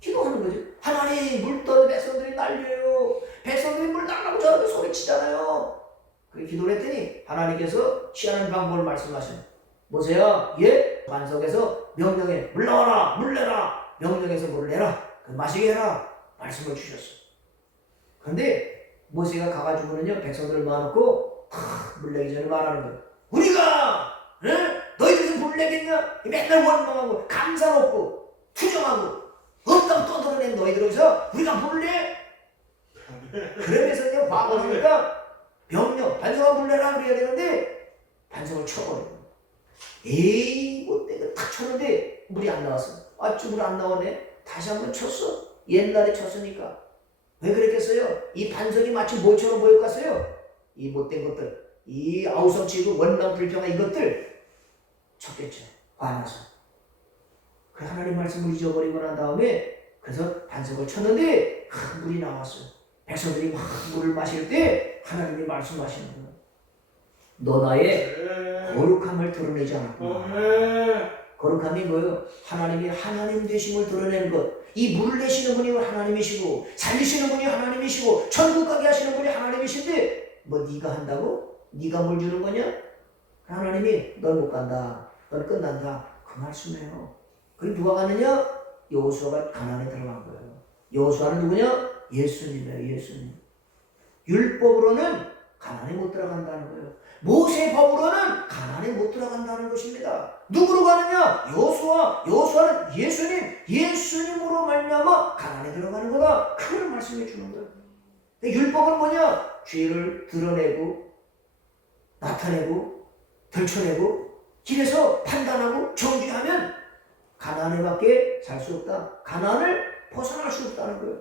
기도하는 거죠. 하나님 물 떨어 백성들이 난리예요. 백성들이 물 달라고 저렇게 소리치잖아요. 그렇게 기도를 했더니 하나님께서 취하는 방법을 말씀하셔요. 모세야 예? 반석에서 명령해. 물 나와라. 물 내라. 명령해서 물을 내라. 마시게 해라. 말씀을 주셨어요. 그런데 모세가 가가지고는요 백성들을 모아놓고 물 내기 전에 말하는 거예요. 우리가 너희들이 물 내겠냐? 맨날 원망하고 감사 없고 투정하고 없다고 떠들어낸 너희들에서 우리가 물을 내? 그러면서 그냥 화가 나니까 명령 반석아 물 내라 그래야 되는데 반석을 쳐버려요. 에이 못 내가 탁 쳤는데 물이 안 나왔어요. 물 안 나오네. 다시 한번 쳤어. 옛날에 쳤으니까. 왜 그랬겠어요? 이 반석이 마치 뭐처럼 보였겠어요? 이 못된 것들, 이 아우성치고 원망 불평한 이것들 쳤겠죠. 화나서. 그 하나님 말씀을 잊어버리고 난 다음에 그래서 반석을 쳤는데 물이 나왔어요. 백성들이 막 물을 마실 때 하나님이 말씀하시는 거예요. 너 나의 거룩함을 드러내지 않았구나. 거룩함이 뭐예요? 하나님이 하나님 되심을 드러내는 것. 이 물을 내시는 분이 하나님이시고 살리시는 분이 하나님이시고 천국 가게 하시는 분이 하나님이신데 뭐 네가 한다고? 네가 물 주는 거냐? 하나님이 넌 못 간다. 넌 끝난다. 그 말씀이에요. 그럼 누가 가느냐? 여호수아가 가나안에 들어간 거예요. 여호수아는 누구냐? 예수님이에요. 예수님. 율법으로는 가나안에 못 들어간다는 거예요. 모세 법으로는 가나안에 못 들어간다는 것입니다. 누구로 가느냐? 여호수아는 예수님, 예수님으로 말미암아 가나안에 들어가는 거다. 그걸 말씀해 주는 거예요. 율법은 뭐냐? 죄를 드러내고 나타내고 들춰내고 길에서 판단하고 정죄하면 가나안에밖에 살 수 없다. 가나안을 벗어날 수 없다는 거예요.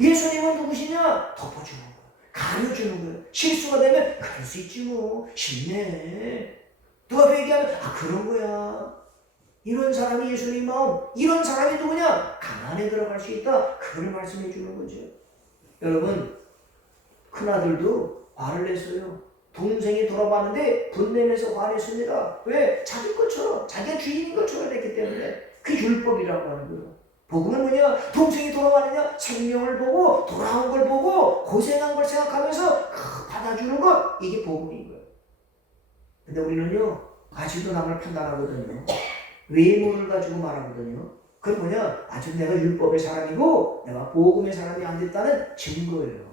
예수님은 누구시냐? 덮어주는 거예요. 가려주는 거예요. 실수가 되면 그럴 수 있지 뭐. 쉽네. 누가 회개하면 그런 거야. 이런 사람이 예수님 마음. 이런 사람이 누구냐? 가나안에 들어갈 수 있다. 그걸 말씀해 주는 거죠. 여러분, 큰아들도 화를 냈어요. 동생이 돌아봤는데 분내면서 화냈습니다. 왜? 자기 것처럼, 자기가 주인인 것처럼 했기 때문에. 그 율법이라고 하는 거예요. 복음은 뭐냐? 동생이 돌아가느냐? 생명을 보고 돌아온 걸 보고 고생한 걸 생각하면서 받아주는 것. 이게 복음인 거예요. 근데 우리는요, 가지도 남을 판단하거든요. 외모를 가지고 말하거든요. 그건 뭐냐? 아주 내가 율법의 사람이고 내가 복음의 사람이 안 됐다는 증거예요.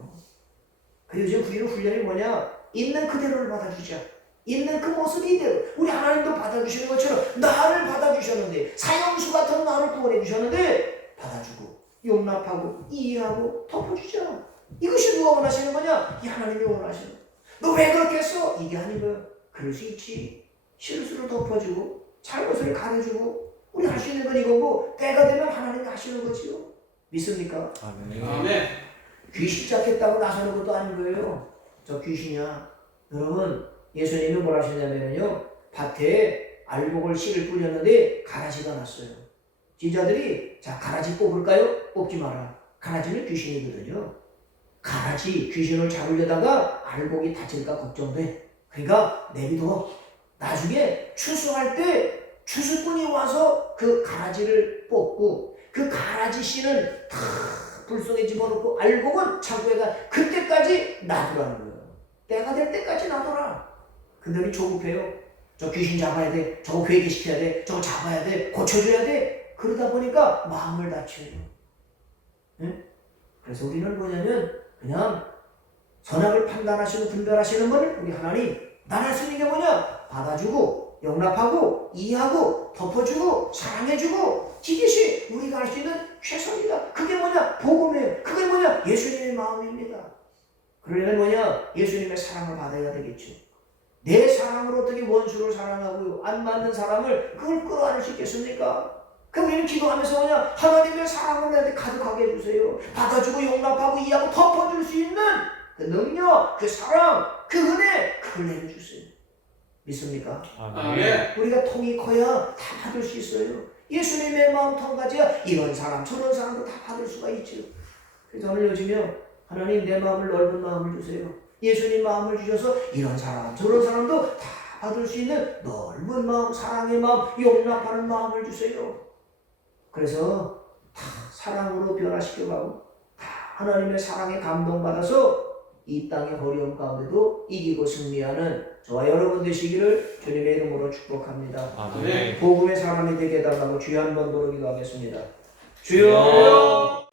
그리고 요즘 우리는 훈련이 뭐냐? 있는 그대로를 받아주자. 있는 그 모습 이대로. 우리 하나님도 받아주시는 것처럼 나를 받아주셨는데, 사형수 같은 나를 구원해 주셨는데 받아주고 용납하고 이해하고 덮어주자. 이것이 누가 원하시는 거냐? 이 하나님이 원하시는 거야. 너 왜 그렇게 했어? 이게 아닌 거야. 그럴 수 있지. 실수를 덮어주고 잘못을 가려주고 우리 할 수 있는 건 이거고, 때가 되면 하나님이 하시는 거지요. 믿습니까? 아멘. 귀신 잡겠다고 나서는 것도 아닌 거예요. 저 귀신이야. 여러분, 예수님이 뭘 하시냐면요, 밭에 알곡을 씨를 뿌렸는데 가라지가 났어요. 제자들이 자, 가라지 뽑을까요? 뽑지 마라. 가라지는 귀신이거든요. 가라지 귀신을 잡으려다가 알곡이 다칠까 걱정돼. 그러니까 내비둬. 나중에 추수할 때 추수꾼이 와서 그 가라지를 뽑고 그 가라지 씨는 다 불 속에 집어넣고 알곡은 창고에 가. 그때까지 놔두라는 거예요. 때가 될 때까지 놔둬라. 근데 우리 조급해요. 저 귀신 잡아야 돼. 저거 회개시켜야 돼. 저거 잡아야 돼. 고쳐줘야 돼. 그러다 보니까 마음을 다쳐요. 응? 그래서 우리는 뭐냐면 그냥 선악을 판단하시고 분별하시는 분을 우리 하나님, 난 할 수 있는 게 뭐냐? 받아주고 용납하고 이해하고 덮어주고 사랑해주고 이것이 우리가 할 수 있는 최선이다. 그게 뭐냐? 복음이에요. 그게 뭐냐? 예수님의 마음입니다. 그러려면 뭐냐? 예수님의 사랑을 받아야 되겠죠. 내 사랑으로 어떻게 원수를 사랑하고요, 안 맞는 사람을 그걸 끌어안을 수 있겠습니까? 그럼 우리는 기도하면서 뭐냐? 하나님의 사랑을 내한테 가득하게 해주세요. 받아주고 용납하고 이해하고 덮어줄 수 있는 그 능력, 그 사랑, 그 은혜, 그걸 내려주세요. 믿습니까? 아멘. 우리가 통이 커야 다 받을 수 있어요. 예수님의 마음 통 가져야 이런 사람 저런 사람도 다 받을 수가 있죠. 그래서 저는 요즘에 하나님 내 마음을 넓은 마음을 주세요. 예수님 마음을 주셔서 이런 사람 저런 사람도 다 받을 수 있는 넓은 마음, 사랑의 마음, 용납하는 마음을 주세요. 그래서 다 사랑으로 변화시켜가고 다 하나님의 사랑에 감동받아서 이 땅의 어려움 가운데도 이기고 승리하는 저와 여러분 되시기를 주님의 이름으로 축복합니다. 아멘. 복음의 사람이 되게 해달라고 주여 한번 부르기도 하겠습니다. 주여.